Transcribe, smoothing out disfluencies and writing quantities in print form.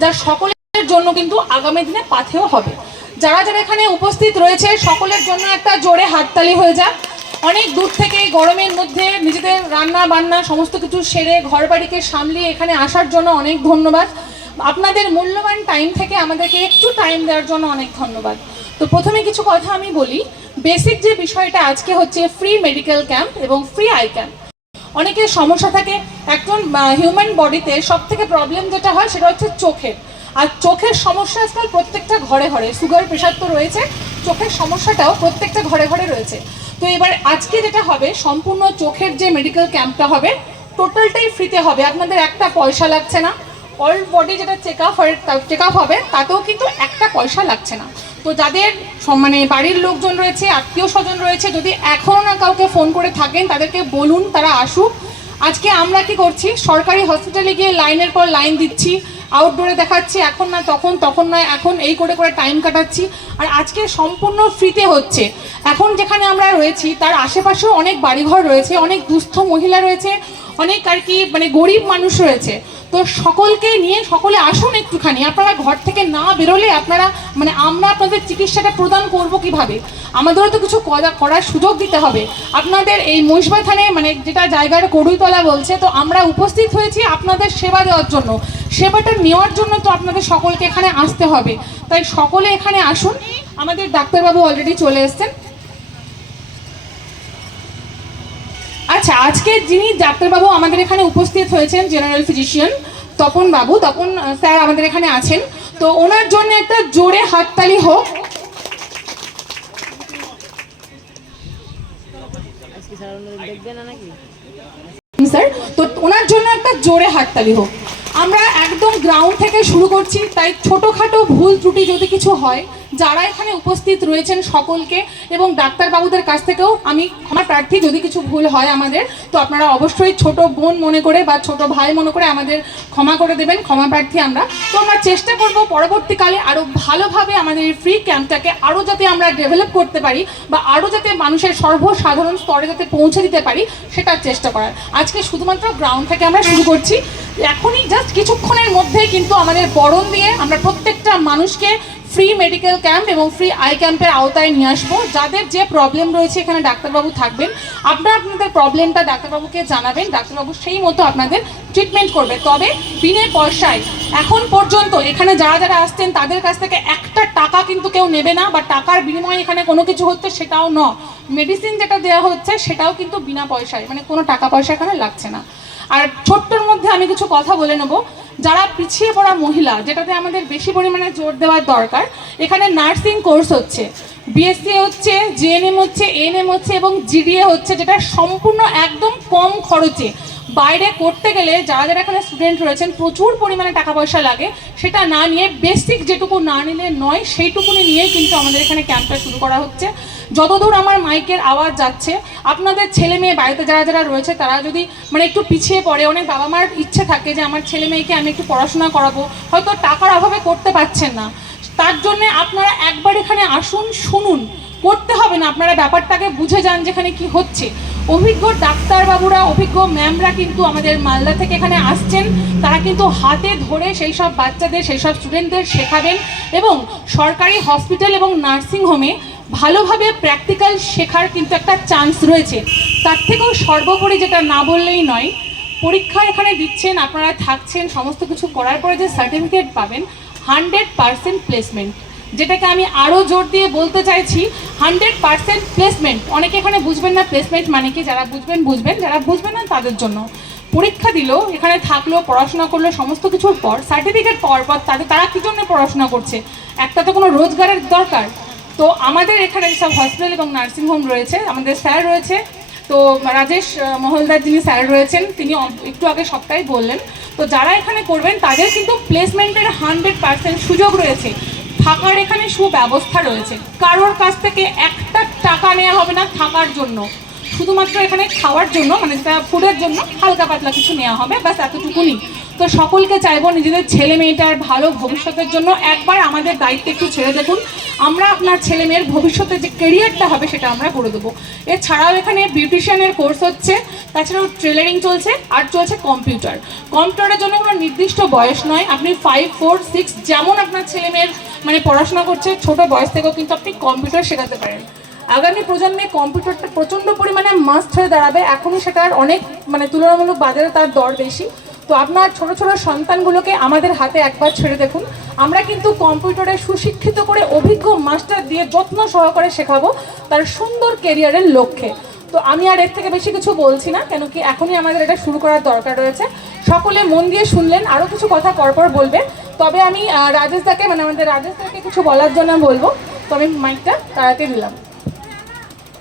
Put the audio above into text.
যা সকলের জন্য কিন্তু আগামী দিনে পাথেয় হবে। যারা যারা এখানে উপস্থিত রয়েছে সকলের জন্য একটা জোরে হাততালি হয়ে যাক। অনেক দূর থেকে গরমের মধ্যে নিজেদের রান্না বান্না সমস্ত কিছু সেরে ঘর বাড়িকে সামলিয়ে এখানে আসার জন্য অনেক ধন্যবাদ। আপনাদের মূল্যবান টাইম থেকে আমাদেরকে একটু টাইম দেওয়ার জন্য অনেক ধন্যবাদ। তো প্রথমে কিছু কথা আমি বলি। বেসিক যে বিষয়টা আজকে হচ্ছে ফ্রি মেডিকেল ক্যাম্প এবং ফ্রি আই ক্যাম্প। অনেকের সমস্যা থাকে, একজন হিউম্যান বডিতে সব থেকে প্রবলেম যেটা হয় সেটা হচ্ছে চোখের। আর চোখের সমস্যা আজকাল প্রত্যেকটা ঘরে ঘরে, সুগার প্রেশার তো রয়েছে, চোখের সমস্যাটাও প্রত্যেকটা ঘরে ঘরে রয়েছে। তো এবার আজকে যেটা হবে, সম্পূর্ণ চোখের যে মেডিকেল ক্যাম্পটা হবে টোটালটাই ফ্রিতে হবে, আপনাদের একটা পয়সা লাগছে না। অল বডি যেটা চেক আপ হবে তাতেও কিন্তু একটা পয়সা লাগছে না। তো যাদের মানে বাড়ির লোকজন রয়েছে, আত্মীয় স্বজন রয়েছে, যদি এখনও না কাউকে ফোন করে থাকেন তাদেরকে বলুন তারা আসুক। আজকে আমরা কি করছি, সরকারি হসপিটালে গিয়ে লাইনের পর লাইন দিচ্ছি, আউটডোরে দেখাচ্ছি, এখন না তখন, তখন নয় এখন, এই করে করে টাইম কাটাচ্ছি। আর আজকে সম্পূর্ণ ফ্রিতে হচ্ছে। এখন যেখানে আমরা রয়েছি তার আশেপাশেও অনেক বাড়িঘর রয়েছে, অনেক দুস্থ মহিলা রয়েছে, অনেক আর কি মানে গরিব মানুষ রয়েছে। তো সকলকে নিয়ে সকলে আসুন একটুখানি। আপনারা ঘর থেকে না বেরোলে আপনারা মানে আমরা আপনাদের চিকিৎসাটা প্রদান করব কিভাবে? আমাদেরও তো কিছু করার সুযোগ দিতে হবে। আপনাদের এই মহিষবাই থানায় মানে যেটা জায়গার কড়ুইতলা বলছে, তো আমরা উপস্থিত হয়েছি আপনাদের সেবা দেওয়ার জন্য। সেবাটা নেওয়ার জন্য তো আপনাদের সকলকে এখানে আসতে হবে। তাই সকলে এখানে আসুন। আমাদের ডাক্তারবাবু অলরেডি চলে এসেছেন। আচ্ছা, আজকে যিনি ডাক্তারবাবু আমাদের এখানে উপস্থিত হয়েছেন, জেনারেল ফিজিশিয়ান তপন বাবু, তপন স্যার আমাদের এখানে আছেন। তো ওনার জন্য একটা জোরে হাততালি হোক। স্যার, তো ওনার জন্য একটা জোরে হাততালি হোক। আমরা একদম গ্রাউন্ড থেকে শুরু করছি, তাই ছোটোখাটো ভুল ত্রুটি যদি কিছু হয়, যারা এখানে উপস্থিত রয়েছেন সকলকে এবং ডাক্তারবাবুদের কাছ থেকেও আমি ক্ষমা প্রার্থী যদি কিছু ভুল হয় আমাদের, তো আপনারা অবশ্যই ছোট বোন মনে করে বা ছোট ভাই মনে করে আমাদের ক্ষমা করে দেবেন, ক্ষমা প্রার্থী আমরা। তো আমরা চেষ্টা করব পরবর্তীকালে আরও ভালোভাবে আমাদের এই ফ্রি ক্যাম্পটাকে আরও যাতে আমরা ডেভেলপ করতে পারি বা আরও যাতে মানুষের সর্বসাধারণ স্তরে যাতে পৌঁছে দিতে পারি সেটার চেষ্টা করার। আজকে শুধুমাত্র গ্রাউন্ড থেকে আমরা শুরু করছি। এখনই জাস্ট কিছুক্ষণের মধ্যেই কিন্তু আমাদের বরণ দিয়ে আমরা প্রত্যেকটা মানুষকে ফ্রি মেডিকেল ক্যাম্প এবং ফ্রি আই ক্যাম্পের আওতায় নিয়ে আসবো। যাদের যে প্রবলেম রয়েছে এখানে ডাক্তারবাবু থাকবেন, আপনারা আপনাদের প্রবলেমটা ডাক্তারবাবুকে জানাবেন, ডাক্তারবাবু সেই মতো আপনাদের ট্রিটমেন্ট করবে, তবে বিনা পয়সায়। এখন পর্যন্ত এখানে যারা যারা আসছেন তাদের কাছ থেকে একটা টাকা কিন্তু কেউ নেবে না, বা টাকার বিনিময়ে এখানে কোনো কিছু হচ্ছে সেটাও ন। মেডিসিন যেটা দেওয়া হচ্ছে সেটাও কিন্তু বিনা পয়সায়, মানে কোনো টাকা পয়সা এখানে লাগছে না। আর ছোট্টর মধ্যে আমি কিছু কথা বলে নেব। যারা পিছিয়ে পড়া মহিলা, যেটাতে আমাদের বেশি পরিমাণে জোর দেওয়ার দরকার, এখানে নার্সিং কোর্স হচ্ছে, বিএসসি হচ্ছে, জিএনএম হচ্ছে, এএনএম হচ্ছে এবং জিডিএ হচ্ছে, যেটা সম্পূর্ণ একদম কম খরচে। বাইরে করতে গেলে যারা যারা এখানে স্টুডেন্ট রয়েছেন প্রচুর পরিমাণে টাকা পয়সা লাগে, সেটা না নিয়ে বেসিক যেটুকু না নিলে নয় সেইটুকুনি নিয়েই কিন্তু আমাদের এখানে ক্যাম্পটা শুরু করা হচ্ছে। যতদূর আমার মাইকের আওয়াজ যাচ্ছে, আপনাদের ছেলে মেয়ে বাড়িতে যারা যারা রয়েছে তারা যদি মানে একটু পিছিয়ে পড়ে, অনেক বাবা মার ইচ্ছে থাকে যে আমার ছেলে মেয়েকে আমি একটু পড়াশোনা করাবো, হয়তো টাকার অভাবে করতে পারছেন না, তার জন্য আপনারা একবার এখানে আসুন, শুনুন, করতে হবে না, আপনারা ব্যাপারটাকে বুঝে যান যেখানে কি হচ্ছে। অভিজ্ঞ ডাক্তারবাবুরা, অভিজ্ঞ ম্যামরা কিন্তু আমাদের মালদা থেকে এখানে আসছেন, তারা কিন্তু হাতে ধরে সেই সব বাচ্চাদের, সেই সব স্টুডেন্টদের শেখাবেন এবং সরকারি হসপিটাল এবং নার্সিংহোমে ভালোভাবে প্র্যাকটিক্যাল শেখার কিন্তু একটা চান্স রয়েছে। তার থেকেও সর্বোপরি যেটা না বললেই নয়, পরীক্ষা এখানে দিচ্ছেন, আপনারা থাকছেন, সমস্ত কিছু করার পরে যে সার্টিফিকেট পাবেন 100% প্লেসমেন্ট, যেটাকে আমি আরও জোর দিয়ে বলতে চাইছি 100% প্লেসমেন্ট। অনেকে এখানে বুঝবেন না প্লেসমেন্ট মানে কি, যারা বুঝবেন বুঝবেন, যারা বুঝবেন না তাদের জন্য। পরীক্ষা দিল, এখানে থাকলো, পড়াশোনা করলো, সমস্ত কিছুর পর সার্টিফিকেট পাওয়ার পর তারা কী জন্য পড়াশোনা করছে, একটা তো কোনো রোজগারের দরকার। তো আমাদের এখানে সব হসপিটাল এবং নার্সিংহোম রয়েছে, আমাদের স্যার রয়েছে, তো রাজেশ মহলদার যিনি স্যার রয়েছেন তিনি একটু আগে সপ্তাহে বললেন, তো যারা এখানে করবেন তাদের কিন্তু প্লেসমেন্টের 100% সুযোগ রয়েছে। থাকার এখানে সুব্যবস্থা রয়েছে, কারোর কাছ থেকে একটা টাকা নেওয়া হবে না থাকার জন্য, শুধুমাত্র এখানে খাওয়ার জন্য মানে ফুডের জন্য হালকা পাতলা কিছু নেওয়া হবে, ব্যাস এতটুকুনি। তো সকলকে চাইবো নিজেদের ছেলে মেয়েটার ভালো ভবিষ্যতের জন্য একবার আমাদের দায়িত্ব একটু ছেড়ে দেখুন। আমরা আপনার ছেলে মেয়ের ভবিষ্যতে যে কেরিয়ারটা হবে সেটা আমরা করে দেবো। এছাড়াও এখানে বিউটিশিয়ানের কোর্স হচ্ছে, তাছাড়াও টেলারিং চলছে, আর চলছে কম্পিউটারের জন্য কোনো নির্দিষ্ট বয়স নয়। আপনি 5, 4, 6 যেমন আপনার ছেলে মেয়ের মানে পড়াশোনা করছে, ছোট বয়স থেকেও কিন্তু আপনি কম্পিউটার শেখাতে পারেন। আগামী প্রজন্মে কম্পিউটারটা প্রচণ্ড পরিমাণে মাস্ট হয়ে দাঁড়াবে, এখনই সেটার অনেক মানে তুলনামূলক বাজারে তার দর বেশি। তো আপনার ছোট ছোট সন্তানগুলোকে আমাদের হাতে একবার ছেড়ে দেখুন। আমরা কিন্তু কম্পিউটারে সুশিক্ষিত করে অভিজ্ঞ মাস্টার দিয়ে যত্ন সহকারে শেখাবো তার সুন্দর কেরিয়ারের লক্ষ্যে। তো আমি আর এর থেকে বেশি কিছু বলছি না, কেন কি এখনই আমাদের এটা শুরু করার দরকার রয়েছে। সকলে মন দিয়ে শুনলেন, আরও কিছু কথা পরপর বলবে। তবে আমি রাজেশ দাকে মানে আমাদের রাজেশ দাকে কিছু বলার জন্য বলবো, তো আমি মাইকটা তারাকে দিলাম।